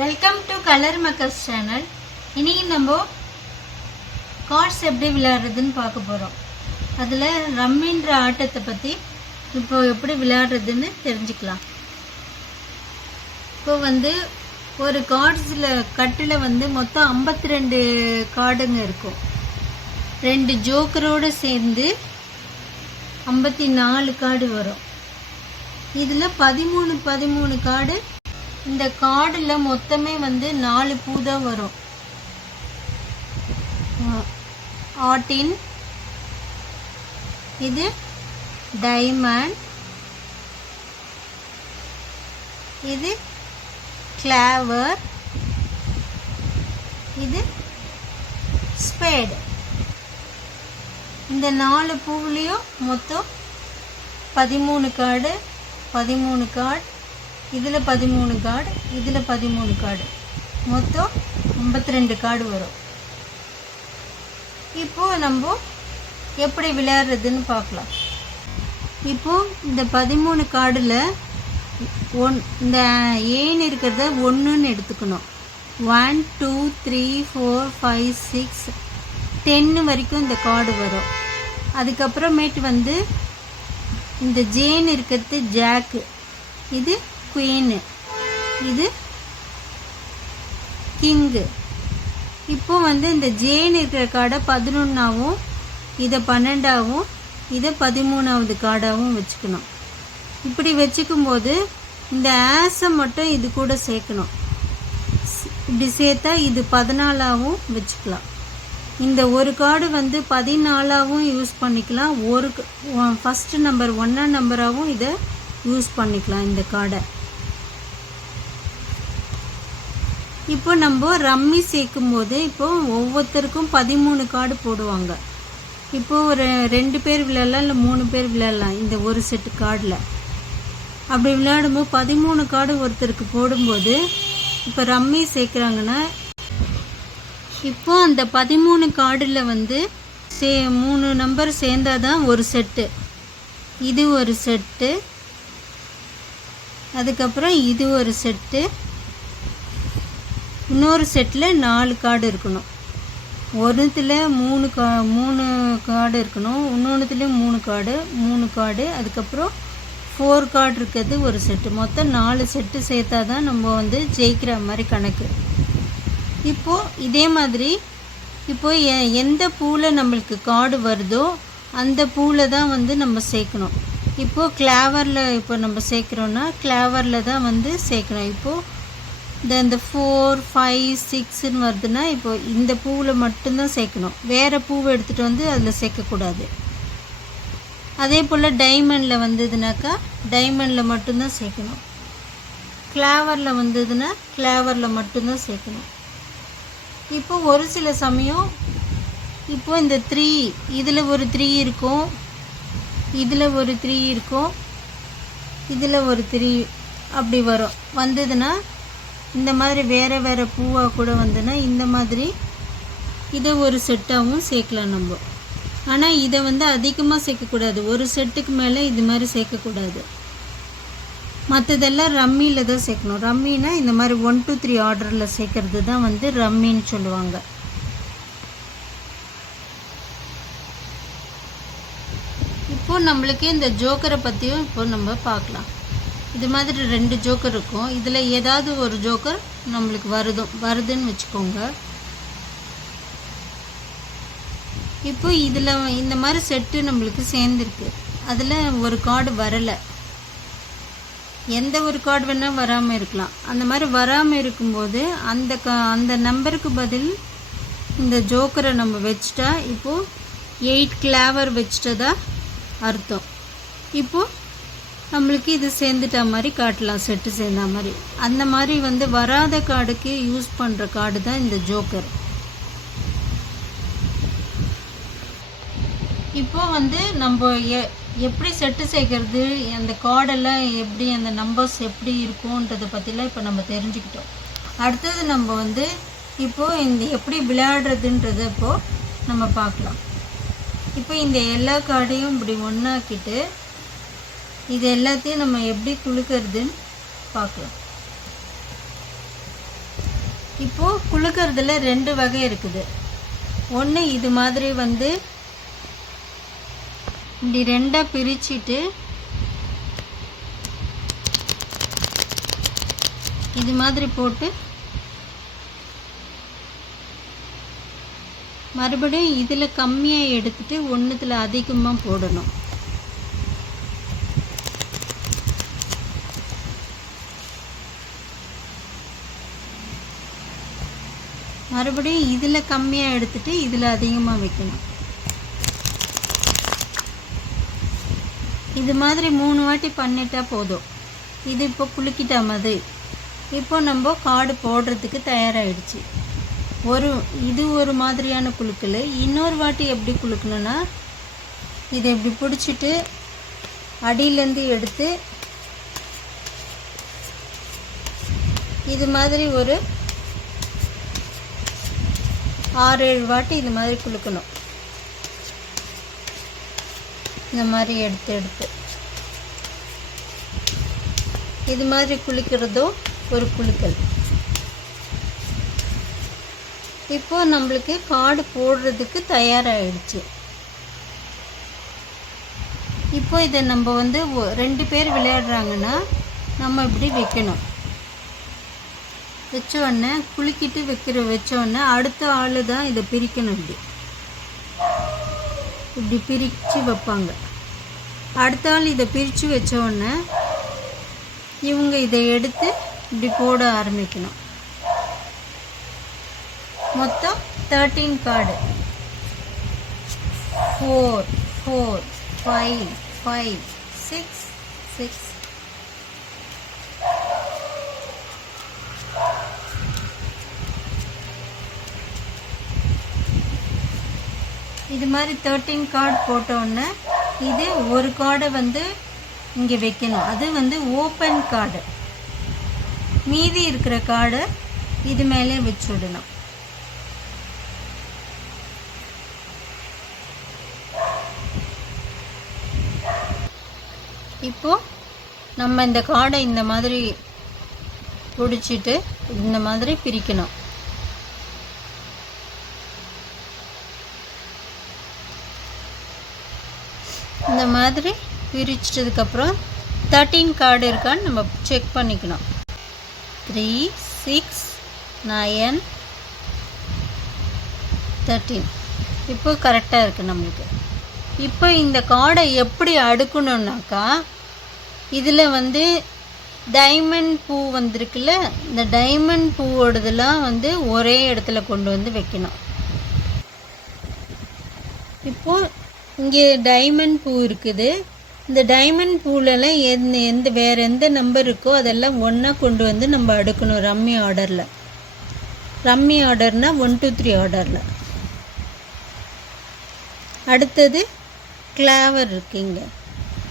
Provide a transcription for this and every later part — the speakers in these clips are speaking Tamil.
வெல்கம் டு கலர் மக்கள்ஸ் சேனல். இன்னைக்கு நம்ம கார்ட்ஸ் எப்படி விளையாடுறதுன்னு பார்க்க போகிறோம். அதில் ரம்மின்ற ஆட்டத்தை பற்றி இப்போ எப்படி விளையாடுறதுன்னு தெரிஞ்சுக்கலாம். இப்போ ஒரு கார்ட்ஸில் கட்டில் மொத்தம் 52 கார்டுங்க இருக்கும். 2 ஜோக்கரோடு சேர்ந்து 54 கார்டு வரும். இதில் 13 கார்டு. இந்த கார்டில் மொத்தமே 4 பூ தான் வரும். ஆட்டின், இது டைமண்ட், இது கிளாவர், இது ஸ்பேடு. இந்த 4 பூவிலையும் மொத்தம் 13 கார்டு, 13 கார்டு, இதில் 13 கார்டு, இதில் 13 கார்டு, மொத்தம் 52 கார்டு வரும். இப்போது நம்ம எப்படி விளையாடுறதுன்னு பார்க்கலாம். இப்போது இந்த 13 கார்டில் இந்த ஏன் இருக்கிறத 1ன்னு எடுத்துக்கணும். 1 2 3 4 5 6 10 வரைக்கும் இந்த கார்டு வரும். அதுக்கப்புறமேட்டு இந்த ஜேன் இருக்கிறது ஜாக்கு, இது குவீனு, இது கிங்கு. இப்போ இந்த ஜேன் இருக்கிற கார்டை 11ஆகவும், இதை 12ஆகவும், இதை 13ஆவது கார்டாகவும் வச்சுக்கணும். இப்படி வச்சுக்கும்போது இந்த ஆஸை மட்டும் இது கூட சேர்க்கணும். இப்படி சேர்த்தா இது 14ஆகவும் வச்சுக்கலாம். இந்த ஒரு கார்டு 14ஆகவும் யூஸ் பண்ணிக்கலாம். ஃபஸ்ட்டு நம்பர் 1ஆம் நம்பராகவும் இதை யூஸ் பண்ணிக்கலாம் இந்த கார்டை. இப்போ நம்ம ரம்மி சேர்க்கும்போது ஒவ்வொருத்தருக்கும் 13 கார்டு போடுவாங்க. இப்போது ஒரு 2 பேர் விளையாடலாம், இல்லை 3 பேர் விளையாடலாம். இந்த ஒரு செட்டு கார்டில் அப்படி விளையாடும்போது 13 கார்டு ஒருத்தருக்கு போடும்போது இப்போ ரம்மி சேர்க்குறாங்கன்னா இப்போ அந்த 13 கார்டில் 3 நம்பர் சேர்ந்தாதான் ஒரு செட்டு. இது ஒரு செட்டு, அதுக்கப்புறம் இது ஒரு செட்டு, இன்னொரு செட்டில் 4 கார்டு இருக்கணும். ஒன்றுத்தில் 3 கார்டு இருக்கணும், இன்னொன்றுத்துலேயும் 3 கார்டு, அதுக்கப்புறம் 4 கார்டு இருக்கிறது ஒரு செட்டு. மொத்தம் 4 செட்டு சேர்த்தா தான் நம்ம ஜெயிக்கிற மாதிரி கணக்கு. இப்போது இதே மாதிரி எந்த பூவில் நம்மளுக்கு கார்டு வருதோ அந்த பூவில் தான் நம்ம சேர்க்கணும். இப்போது கிளாவரில் நம்ம சேர்க்குறோன்னா கிளாவரில் தான் சேர்க்கணும். இப்போது இந்த 4 5 6ன்னு வருதுன்னா இப்போது இந்த பூவில் மட்டும்தான் சேர்க்கணும். வேறு பூவை எடுத்துகிட்டு அதில் சேர்க்கக்கூடாது. அதே போல் டைமண்டில் வந்ததுனாக்கா டைமண்டில் மட்டும்தான் சேர்க்கணும். கிளாவரில் வந்ததுன்னா கிளாவரில் மட்டும்தான் சேர்க்கணும். இப்போது ஒரு சில சமயம் இப்போது இந்த 3 இதில் ஒரு 3 இருக்கும், இதில் ஒரு 3 இருக்கும், இதில் ஒரு 3 அப்படி வந்ததுன்னா இந்த மாதிரி வேறு வேறு பூவாக கூட இந்த மாதிரி இதை ஒரு செட்டாகவும் சேர்க்கலாம் நம்ம. ஆனால் இதை அதிகமாக சேர்க்கக்கூடாது. ஒரு செட்டுக்கு மேலே இது மாதிரி சேர்க்கக்கூடாது. மற்றதெல்லாம் ரம்மியில் தான் சேர்க்கணும். ரம்மினா இந்த மாதிரி 1 2 3 ஆர்டரில் சேர்க்கறது தான் ரம்மின்னு சொல்லுவாங்க. இப்போது நம்மளுக்கு இந்த ஜோக்கரை பற்றியும் இப்போ நம்ம பார்க்கலாம். இது மாதிரி 2 ஜோக்கர் இருக்கும். இதில் ஏதாவது ஒரு ஜோக்கர் நம்மளுக்கு வருதுன்னு வச்சுக்கோங்க. இப்போ இதில் இந்த மாதிரி செட்டு நம்மளுக்கு சேர்ந்துருக்கு. அதில் ஒரு கார்டு வரலை. எந்த ஒரு கார்டு வேணால் வராமல் இருக்கலாம். அந்த மாதிரி வராமல் இருக்கும்போது அந்த நம்பருக்கு பதில் இந்த ஜோக்கரை நம்ம வச்சுட்டா இப்போது 8 கிளாவர் வச்சுட்டதா அர்த்தம். இப்போது நம்மளுக்கு இது சேர்ந்துட்ட மாதிரி காட்டலாம், செட்டு சேர்ந்த மாதிரி. அந்த மாதிரி வராத கார்டுக்கு யூஸ் பண்ணுற கார்டு தான் இந்த ஜோக்கர். இப்போது நம்ம எப்படி செட்டு சேர்க்கறது, அந்த கார்டெல்லாம் எப்படி, அந்த நம்பர்ஸ் எப்படி இருக்கும்ன்றதை பற்றிலாம் இப்போ நம்ம தெரிஞ்சுக்கிட்டோம். அடுத்தது நம்ம இப்போது இந்த எப்படி விளையாடுறதுன்றதை இப்போது நம்ம பார்க்கலாம். இப்போ இந்த எல்லா கார்டையும் இப்படி ஒன்றாக்கிட்டு இது எல்லாத்தையும் நம்ம எப்படி குலுக்கிறதுன்னு பார்க்கலாம். இப்போது குலுக்கிறதுல 2 வகை இருக்குது. ஒன்று இது மாதிரி வந்து இப்படி 2ஆக பிரிச்சுட்டு இது மாதிரி போட்டு மறுபடியும் இதில் கம்மியாக எடுத்துட்டு ஒன்றுத்தில் அதிகமாக போடணும். மறுபடியும் இதில் கம்மியாக எடுத்துட்டு இதில் அதிகமாக வைக்கணும். இது மாதிரி 3 வாட்டி பண்ணிட்டா போதும். இது இப்போ குலுக்கிட்டா மாதிரி. இப்போ நம்ம கார்டு போடுறதுக்கு தயாராகிடுச்சு. இது ஒரு மாதிரியான குலுக்கல். இன்னொரு வாட்டி எப்படி குலுக்கணுன்னா இதை இப்படி பிடிச்சிட்டு அடியிலேருந்து எடுத்து இது மாதிரி ஒரு 6-7 வாட்டி இது மாதிரி குலுக்கணும். இந்த மாதிரி எடுத்து இது மாதிரி குளிக்கிறதோ ஒரு குலுக்கல். இப்போ நம்மளுக்கு கார்டு போடுறதுக்கு தயாராகிடுச்சு. இப்போ இதை நம்ம வந்து 2 பேர் விளையாடுறாங்கன்னா நம்ம இப்படி வைக்கணும். வச்சோடனே குலுக்கிட்டு வச்சோடனே அடுத்த ஆள் தான் இதை பிரிக்கணும். இப்படி பிரித்து வைப்பாங்க. அடுத்த ஆள் இதை பிரித்து வச்சோடனே இவங்க இதை எடுத்து இப்படி போட ஆரம்பிக்கணும். மொத்தம் 13 கார்டு. 4 4 5 5 6 6. இது மாதிரி 13 கார்டு போட்டோன்னே இது ஒரு கார்டை வந்து இங்கே வைக்கணும். அது வந்து ஓப்பன் கார்டு. மீதி இருக்கிற கார்டை இது மேலே வச்சுடணும். இப்போது நம்ம இந்த கார்டை இந்த மாதிரி பிடிச்சிட்டு இந்த மாதிரி பிரிக்கணும். இந்த மாதிரி பிரிச்சிட்டதுக்கப்புறம் 13 கார்டு இருக்கான்னு நம்ம செக் பண்ணிக்கணும். 3 6 9 13. இப்போ கரெக்டாக இருக்குது நம்மளுக்கு. இப்போ இந்த கார்டை எப்படி அடுக்கணுன்னாக்கா இதில் வந்து டைமண்ட் பூ வந்திருக்குல்ல, இந்த டைமண்ட் பூவோடதெல்லாம் வந்து ஒரே இடத்துல கொண்டு வந்து வைக்கணும். இப்போது இங்கே டைமண்ட் பூ இருக்குது. இந்த டைமண்ட் பூலெல்லாம் வேறு எந்த நம்பர் இருக்கோ அதெல்லாம் ஒன்றா கொண்டு வந்து நம்ம அடுக்கணும். ரம்மி ஆர்டரில். ரம்மி ஆர்டர்னால் 1 2 3 ஆர்டரில். அடுத்தது கிளாவர் இருக்குங்க.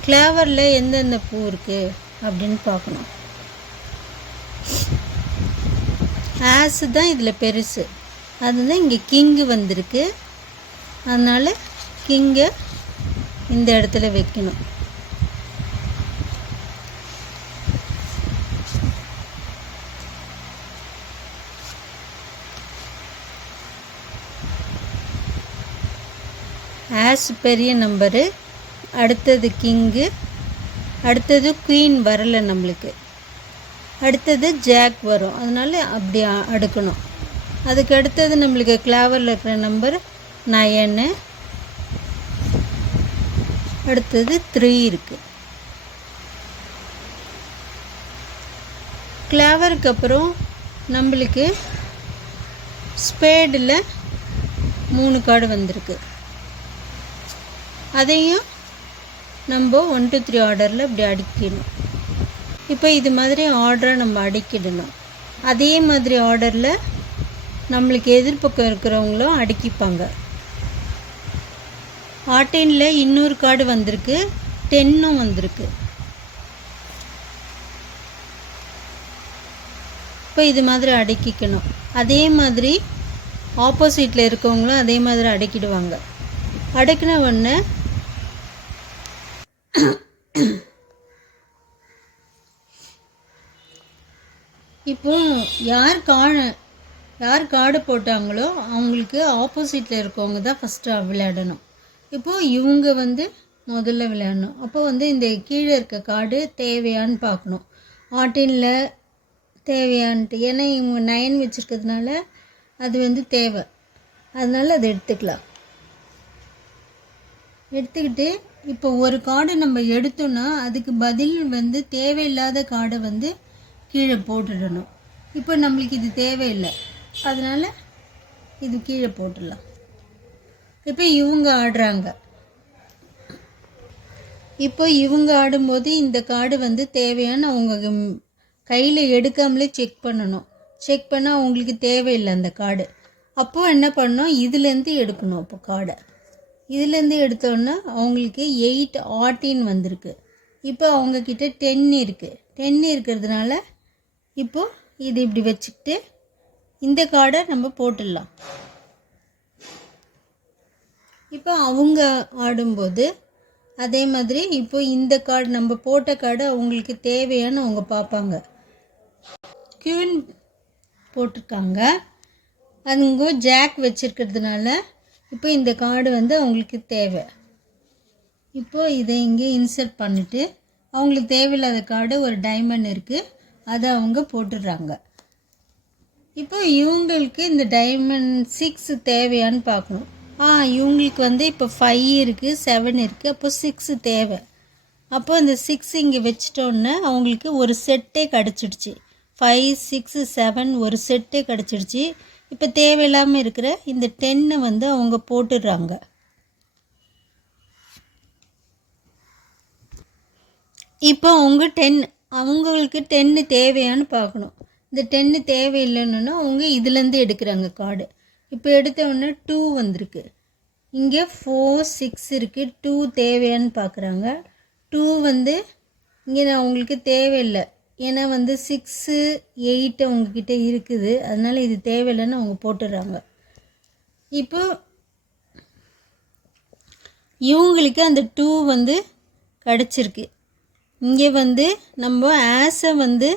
கிளாவரில் எந்தெந்த பூ இருக்குது அப்படின்னு பார்க்கணும். ஆஸு தான் இதில் பெருசு. அதுதான் இங்கே கிங்கு வந்திருக்கு. அதனால் கிங்கை இந்த இடத்துல வைக்கணும். ஆஸ் பெரிய நம்பரு. அடுத்தது கிங்கு. அடுத்தது குயின் வரலை நம்மளுக்கு. அடுத்தது ஜாக் வரும். அதனால் அப்படி அடுக்கணும். அதுக்கு அடுத்தது நம்மளுக்கு கிளாவரில் இருக்கிற நம்பர் 9. அடுத்தது 3 இருக்குது. கிளாவருக்கு அப்புறம் நம்மளுக்கு ஸ்பேடில் 3 கார்டு வந்திருக்கு. அதையும் நம்ம 1 2 3 ஆர்டரில் இப்படி அடிக்கணும். இப்போ இது மாதிரி ஆர்டரை நம்ம அடிக்கிடணும். அதே மாதிரி ஆர்டரில் நம்மளுக்கு எதிர்பக்கம் இருக்கிறவங்களும் அடுக்கிப்பாங்க. 14ல் இன்னொரு கார்டு வந்திருக்கு. 10ம் வந்திருக்கு. இப்போ இது மாதிரி அடுக்கிக்கணும். அதே மாதிரி ஆப்போசிட்டில் இருக்கவங்களும் அதே மாதிரி அடுக்கிடுவாங்க. அடுக்கின உடனே இப்போ யார் யார் கார்டு போட்டாங்களோ அவங்களுக்கு ஆப்போசிட்டில் இருக்கவங்க தான் ஃபஸ்ட்டு விளையாடணும். இப்போது இவங்க வந்து முதல்ல விளையாடணும். அப்போ வந்து இந்த கீழே இருக்க கார்டு தேவையான்னு பார்க்கணும். ஆட்டினில் தேவையான்ட்டு, ஏன்னா இவங்க 9 வச்சுருக்கிறதுனால அது வந்து தேவை, அதனால் அதை எடுத்துக்கலாம். எடுத்துக்கிட்டு இப்போ ஒரு கார்டு நம்ம எடுத்தோன்னா அதுக்கு பதில் வந்து தேவையில்லாத கார்டை வந்து கீழே போட்டுடணும். இப்போ நம்மளுக்கு இது தேவையில்லை, அதனால் இது கீழே போட்டுடலாம். இப்போ இவங்க ஆடுறாங்க. இப்போ இவங்க ஆடும்போது இந்த கார்டு வந்து தேவையான அவங்க கையில் எடுக்காமலே செக் பண்ணணும். செக் பண்ணால் அவங்களுக்கு தேவையில்லை அந்த கார்டு. அப்போது என்ன பண்ணணும், இதுலேருந்து எடுக்கணும். அப்போ கார்டை இதுலேருந்து எடுத்தோன்னா அவங்களுக்கு 8 ஆட்டின் வந்திருக்கு. இப்போ அவங்கக்கிட்ட 10 இருக்குது. 10 இருக்கிறதுனால இப்போது இது இப்படி வச்சுக்கிட்டு இந்த கார்டை நம்ம போட்டுடலாம். இப்போ அவங்க ஆடும்போது அதே மாதிரி இப்போ இந்த கார்டு நம்ம போட்ட கார்டு அவங்களுக்கு தேவையான அவங்க பார்ப்பாங்க. குவீன் போட்டிருக்காங்க, அதுங்க ஜாக் வச்சுருக்கிறதுனால இப்போ இந்த கார்டு வந்து அவங்களுக்கு தேவை. இப்போது இதை இங்கே இன்சர்ட் பண்ணிவிட்டு அவங்களுக்கு தேவையில்லாத கார்டு ஒரு டைமண்ட் இருக்குது, அதை அவங்க போட்டுடுறாங்க. இப்போ இவங்களுக்கு இந்த டைமண்ட் 6 தேவையான்னு பார்க்கணும். இவங்களுக்கு வந்து இப்போ 5 இருக்குது, 7 இருக்குது, அப்போ 6 தேவை. அப்போ இந்த 6 இங்கே வச்சிட்டோன்னே அவங்களுக்கு ஒரு செட்டே கிடச்சிடுச்சு. 5, 6, 7 ஒரு செட்டே கிடச்சிடுச்சு. இப்போ தேவையில்லாமல் இருக்கிற இந்த 10 வந்து அவங்க போட்டுடுறாங்க. இப்போ அவங்க 10 அவங்களுக்கு 10 தேவையான்னு பார்க்கணும். இந்த 10 தேவையில்லைன்னா அவங்க இதுலேருந்து எடுக்கிறாங்க கார்டு. இப்போ எடுத்த உடனே 2 வந்திருக்கு. இங்கே 4, 6 இருக்குது, 2 தேவையான்னு பார்க்குறாங்க. 2 வந்து இங்கே அவங்களுக்கு தேவையில்லை, ஏன்னா வந்து 6, 8 அவங்கக்கிட்ட இருக்குது, அதனால் இது தேவையில்லைன்னு அவங்க போட்டுடுறாங்க. இப்போ இவங்களுக்கு அந்த 2 வந்து கிடச்சிருக்கு. இங்கே வந்து நம்ம ஆஸை வந்து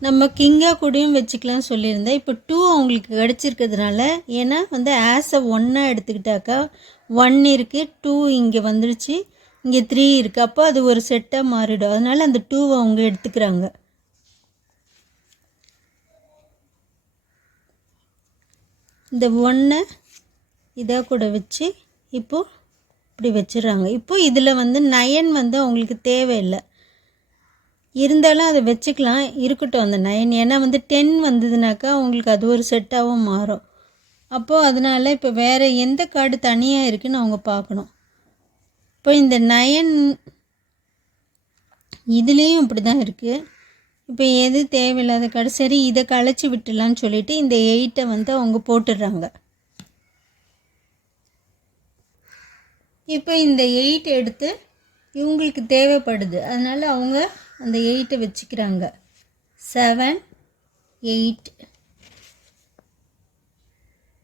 நம்ம கிங்காக கூடயும் வச்சுக்கலாம் சொல்லியிருந்தேன். இப்போ 2 அவங்களுக்கு கிடச்சிருக்கிறதுனால, ஏன்னா வந்து ஆஸை 1 எடுத்துக்கிட்டாக்கா 1 இருக்குது, 2 இங்கே வந்துடுச்சு, இங்கே 3 இருக்குது, அப்போ அது ஒரு செட்டாக மாறிடும். அதனால் அந்த 2 அவங்க எடுத்துக்கிறாங்க. இந்த 1 இதாக கூட வச்சு இப்போது இப்படி வச்சிடுறாங்க. இப்போது இதில் வந்து 9 வந்து அவங்களுக்கு தேவையில்லை, இருந்தாலும் அதை வச்சுக்கலாம், இருக்கட்டும் அந்த 9. ஏன்னா வந்து 10 வந்ததுனாக்கா அவங்களுக்கு அது ஒரு செட்டாகவும் மாறும். அப்போது அதனால் இப்போ வேறு எந்த கார்டு தனியாக இருக்குதுன்னு அவங்க பார்க்கணும். இப்போ இந்த 9 இதுலேயும் இப்படி தான் இருக்குது. இப்போ எது தேவையில்லாத கார்டு, சரி இதை கழிச்சு விட்டுலான்னு சொல்லிவிட்டு இந்த 8 வந்து அவங்க போட்டுடுறாங்க. இப்போ இந்த 8 எடுத்து இவங்களுக்கு தேவைப்படுது, அதனால் அவங்க அந்த 8 வச்சுக்கிறாங்க. 7, 8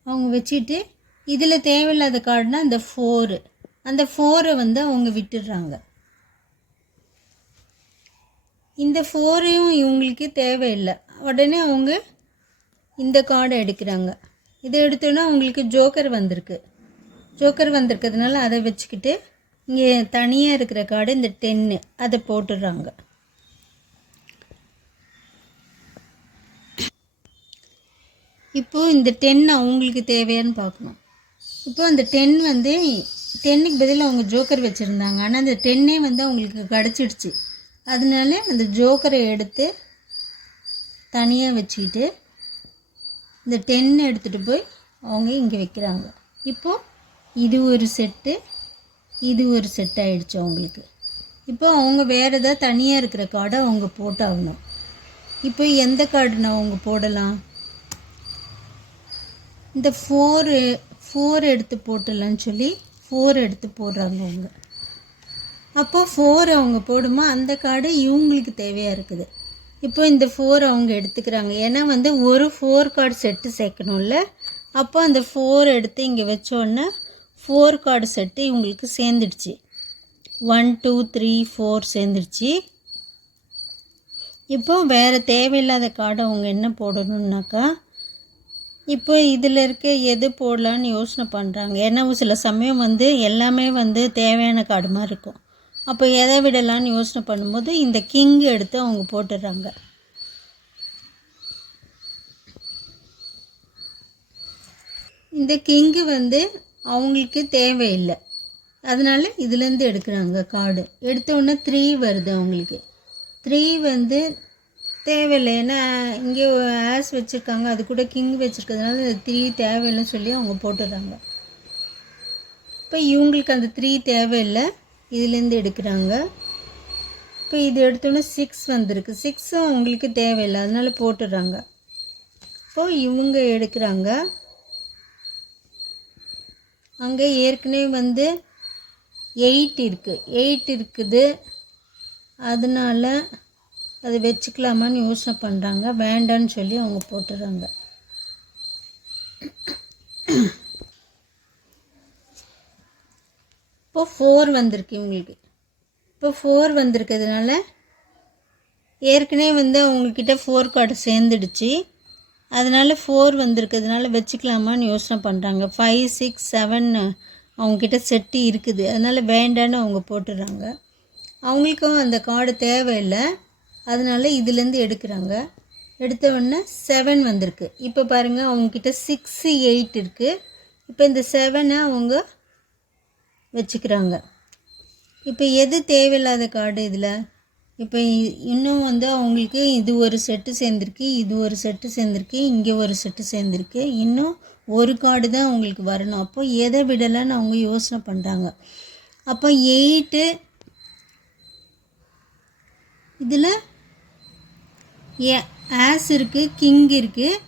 அவங்க வச்சுட்டு இதில் தேவையில்லாத கார்டுனா இந்த 4, அந்த 4 வந்து அவங்க விட்டுடுறாங்க. இந்த 4ஐயும் இவங்களுக்கு தேவையில்லை, உடனே அவங்க இந்த கார்டை எடுக்கிறாங்க. இதை எடுத்தோன்னா அவங்களுக்கு ஜோக்கர் வந்திருக்கு. ஜோக்கர் வந்திருக்கிறதுனால அதை வச்சுக்கிட்டு இங்கே தனியாக இருக்கிற கார்டு இந்த 10 அதை போட்டுடுறாங்க. இப்போது இந்த 10 அவங்களுக்கு தேவையான்னு பார்க்கணும். இப்போ அந்த 10 வந்து 10க்கு பதில் அவங்க ஜோக்கர் வச்சுருந்தாங்க, ஆனால் அந்த 10 வந்து அவங்களுக்கு கிடச்சிடுச்சு. அதனால அந்த ஜோக்கரை எடுத்து தனியாக வச்சுக்கிட்டு இந்த 10 எடுத்துகிட்டு போய் அவங்க இங்கே வைக்கிறாங்க. இப்போது இது ஒரு செட்டு, இது ஒரு செட் ஆகிடுச்சு அவங்களுக்கு. இப்போ அவங்க வேறு ஏதாவது தனியாக இருக்கிற கார்டை அவங்க போட்டாகணும். இப்போ எந்த கார்டுனா அவங்க போடலாம், இந்த 4 எடுத்து போட்டுடலான்னு சொல்லி 4 எடுத்து போடுறாங்க அவங்க. அப்போ 4 அவங்க போடுமா அந்த கார்டு இவங்களுக்கு தேவையாக இருக்குது. இப்போ இந்த 4 அவங்க எடுத்துக்கிறாங்க, ஏன்னா வந்து ஒரு 4 கார்டு செட்டு சேர்க்கணும்ல. அப்போ அந்த 4 எடுத்து இங்கே வச்சோடனே 4 கார்டு செட்டு இவங்களுக்கு சேர்ந்துடுச்சு. 1, 2, 3, 4 சேர்ந்துடுச்சு. இப்போ வேறு தேவையில்லாத கார்டு அவங்க என்ன போடணுன்னாக்கா இப்போ இதில் இருக்க எது போடலான்னு யோசனை பண்ணுறாங்க. ஏன்னா சில சமயம் எல்லாமே தேவையான கார்டு மாதிரி இருக்கும். அப்போ எதை விடலான்னு யோசனை பண்ணும்போது இந்த கிங் எடுத்து அவங்க போட்டுடுறாங்க. இந்த கிங்கு அவங்களுக்கு தேவையில்லை, அதனால் இதுலேருந்து எடுக்கிறாங்க கார்டு. எடுத்தோடனே 3 வருது அவங்களுக்கு. 3 தேவையில்லை, ஏன்னா இங்கே ஆஸ் வச்சுருக்காங்க, அது கூட கிங் வச்சுருக்கிறதுனால இந்த 3 தேவையில்லைன்னு சொல்லி அவங்க போட்டுடுறாங்க. இப்போ இவங்களுக்கு அந்த 3 தேவையில்லை, இதுலேருந்து எடுக்கிறாங்க. இப்போ இது எடுத்தோன்னே 6 வந்திருக்கு. 6 அவங்களுக்கு தேவையில்லை, அதனால் போட்டுடுறாங்க. இப்போது இவங்க எடுக்கிறாங்க. அங்கே ஏற்கனவே 8 இருக்குது, 8 இருக்குது, அதனால் அது வச்சுக்கலாமான்னு யோசனை பண்ணுறாங்க. வேண்டான்னு சொல்லி அவங்க போட்டுடுறாங்க. இப்போது 4 வந்திருக்கு இவங்களுக்கு. இப்போ 4 வந்திருக்கிறதுனால ஏற்கனவே அவங்கக்கிட்ட 4 கார்டு சேர்ந்துடுச்சு, அதனால் 4 வந்திருக்கிறதுனால வச்சுக்கலாமான்னு யோசனை பண்ணுறாங்க. 5, 6, 7 அவங்கக்கிட்ட செட்டு இருக்குது, அதனால் வேண்டான்னு அவங்க போட்டுடுறாங்க. அவங்களுக்கும் அந்த கார்டு தேவையில்லை, அதனால் இதுலேருந்து எடுக்கிறாங்க. எடுத்த உடனே 7 வந்திருக்கு. இப்போ பாருங்கள், அவங்கக்கிட்ட 6, 8 இருக்குது. இப்போ இந்த 7 அவங்க வச்சுக்கிறாங்க. இப்போ எது தேவையில்லாத கார்டு இதில்? இப்போ இன்னும் அவங்களுக்கு இது ஒரு செட்டு சேர்ந்துருக்கு, இது ஒரு செட்டு சேர்ந்துருக்கு, இங்கே ஒரு செட்டு சேர்ந்துருக்கு, இன்னும் ஒரு கார்டு தான் அவங்களுக்கு வரணும். அப்போ எதை விடலைன்னு அவங்க யோசனை பண்ணுறாங்க. அப்போ 8 இதில் ஆஸ் இருக்குது, கிங் இருக்குது,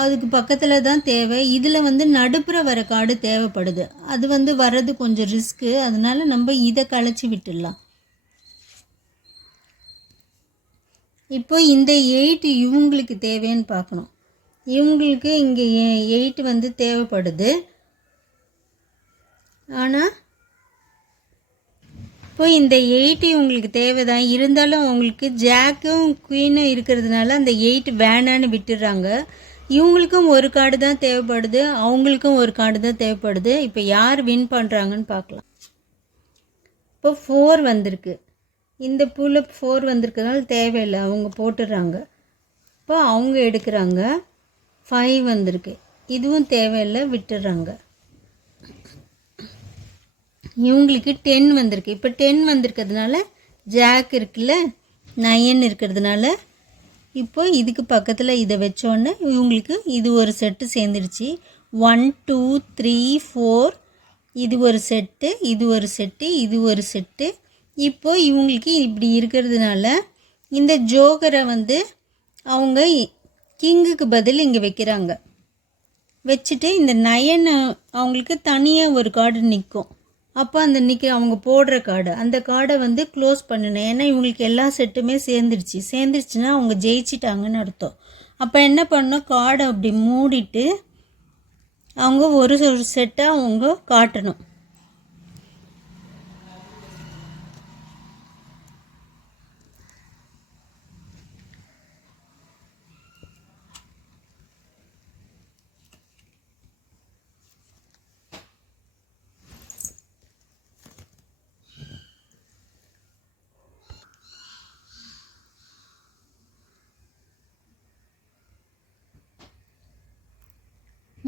அதுக்கு பக்கத்தில் தான் தேவை. இதில் நடுப்புற வர கார்டு தேவைப்படுது, அது வர்றது கொஞ்சம் ரிஸ்க்கு, அதனால் நம்ம இதை கழிச்சு விட்டுடலாம். இப்போ இந்த 8 இவங்களுக்கு தேவைன்னு பார்க்கணும். இவங்களுக்கு இங்கே 8 தேவைப்படுது. ஆனால் இப்போ இந்த 8 இவங்களுக்கு தேவை தான், இருந்தாலும் அவங்களுக்கு ஜாக்கும் குவீனும் இருக்கிறதுனால அந்த 8 வேணான்னு விட்டுடுறாங்க. இவங்களுக்கும் ஒரு கார்டு தான் தேவைப்படுது, அவங்களுக்கும் ஒரு கார்டு தான் தேவைப்படுது. இப்போ யார் வின் பண்ணுறாங்கன்னு பார்க்கலாம். இப்போ 4 வந்திருக்கு. இந்த பூவில் 4 வந்திருக்கிறதுனால தேவையில்லை, அவங்க போட்டுடுறாங்க. இப்போ அவங்க எடுக்கிறாங்க. 5 வந்திருக்கு, இதுவும் தேவையில்லை, விட்டுடுறாங்க. இவங்களுக்கு 10 வந்திருக்கு. இப்போ 10 வந்திருக்கிறதுனால ஜாக் இருக்குல்ல, 9 இருக்கிறதுனால இப்போ இதுக்கு பக்கத்தில் இதை வச்சோன்னே இவங்களுக்கு இது ஒரு செட்டு சேர்ந்துடுச்சு. 1, 2, 3, 4 இது ஒரு செட்டு, இது ஒரு செட்டு, இது ஒரு செட்டு. இப்போ இவங்களுக்கு இப்படி இருக்கிறதுனால இந்த ஜோக்கரை அவங்க கிங்குக்கு பதில் இங்கே வைக்கிறாங்க. வச்சுட்டு இந்த 9 அவங்களுக்கு தனியாக ஒரு கார்டு நிற்கும். அப்போ அந்த அவங்க போடுற கார்டு, அந்த கார்டை க்ளோஸ் பண்ணணும். ஏன்னா இவங்களுக்கு எல்லா செட்டுமே சேர்ந்துருச்சுன்னா அவங்க ஜெயிச்சிட்டாங்கன்னு அர்த்தம். அப்போ என்ன பண்ணணும், கார்டை அப்படி மூடிட்டு அவங்க ஒரு செட்டை அவங்க காட்டணும்.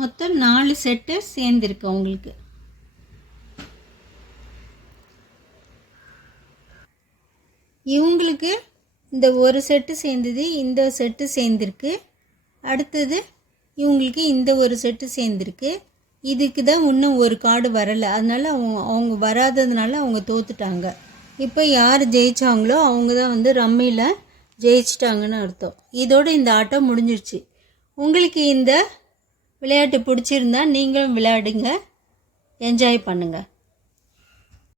மொத்தம் 4 செட்டு சேர்ந்துருக்கு அவங்களுக்கு. இவங்களுக்கு இந்த ஒரு செட்டு சேர்ந்தது, இந்த செட்டு சேர்ந்துருக்கு. அடுத்தது இவங்களுக்கு இந்த ஒரு செட்டு சேர்ந்துருக்கு. இதுக்கு தான் இன்னும் ஒரு கார்டு வரலை, அதனால் அவங்க வராததுனால அவங்க தோத்துட்டாங்க. இப்போ யார் ஜெயித்தாங்களோ அவங்க தான் ரம்மியில் ஜெயிச்சிட்டாங்கன்னு அர்த்தம். இதோடு இந்த ஆட்டம் முடிஞ்சிருச்சு. உங்களுக்கு இந்த விளையாட்டு பிடிச்சிருந்தா நீங்களும் விளையாடுங்க, என்ஜாய் பண்ணுங்கள்.